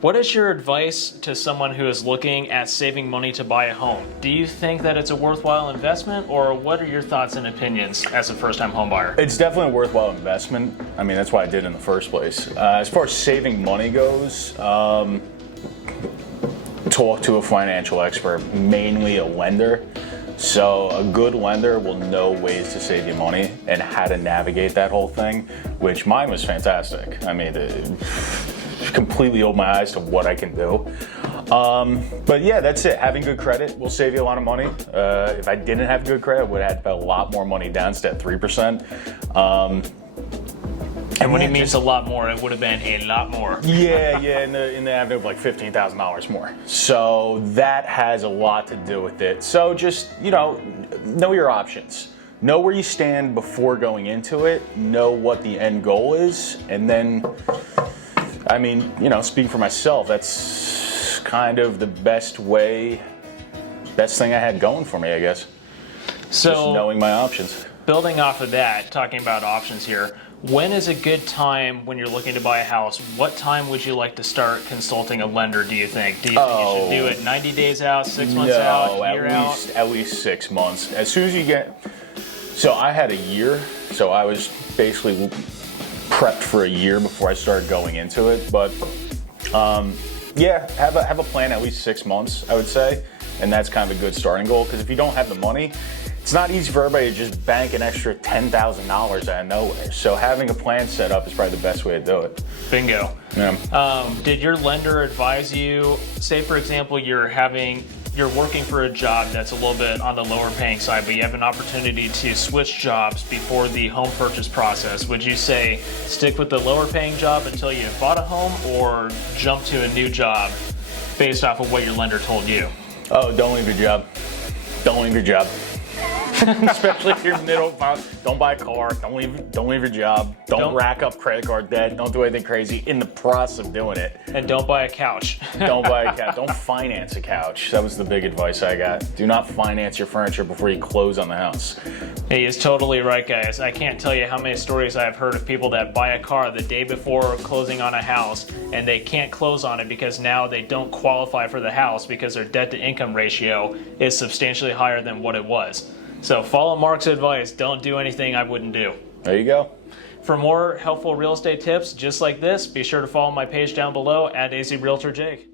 What is your advice to someone who is looking at saving money to buy a home? Do you think that it's a worthwhile investment, or what are your thoughts and opinions as a first-time home buyer? It's definitely a worthwhile investment. I mean, that's why I did it in the first place. As far as saving money goes, talk to a financial expert, mainly a lender. So a good lender will know ways to save you money and how to navigate that whole thing, which mine was fantastic. I mean, completely opened my eyes to what I can do. But yeah, that's it. Having good credit will save you a lot of money. If I didn't have good credit, I would have had to put a lot more money down instead of 3%. And when he means a lot more, it would have been a lot more. Yeah, in the avenue of like $15,000 more. So that has a lot to do with it. So just, know your options. Know where you stand before going into it. Know what the end goal is. And then, I mean, speaking for myself, that's kind of the best thing I had going for me, I guess. So, just knowing my options. Building off of that, talking about options here, when is a good time when you're looking to buy a house? What time would you like to start consulting a lender, do you think? Do you think you should do it 90 days out, 6 months out, a year out? At least 6 months. As soon as you get... So I had a year, so I was basically prepped for a year before I started going into it. But yeah, have a plan at least 6 months, I would say. And that's kind of a good starting goal, because if you don't have the money, it's not easy for everybody to just bank an extra $10,000 out of nowhere. So having a plan set up is probably the best way to do it. Bingo. Yeah. Did your lender advise you, say for example, you're working for a job that's a little bit on the lower paying side, but you have an opportunity to switch jobs before the home purchase process? Would you say stick with the lower paying job until you bought a home, or jump to a new job based off of what your lender told you? Oh, don't leave your job. Don't leave your job. Especially if you're middle. Don't buy a car. Don't leave your job. Don't rack up credit card debt. Don't do anything crazy in the process of doing it. And don't buy a couch. Don't buy a couch. Don't finance a couch. That was the big advice I got. Do not finance your furniture before you close on the house. He is totally right, guys. I can't tell you how many stories I've heard of people that buy a car the day before closing on a house, and they can't close on it because now they don't qualify for the house because their debt to income ratio is substantially higher than what it was. So follow Mark's advice. Don't do anything I wouldn't do. There you go. For more helpful real estate tips just like this, be sure to follow my page down below at AZ Realtor Jake.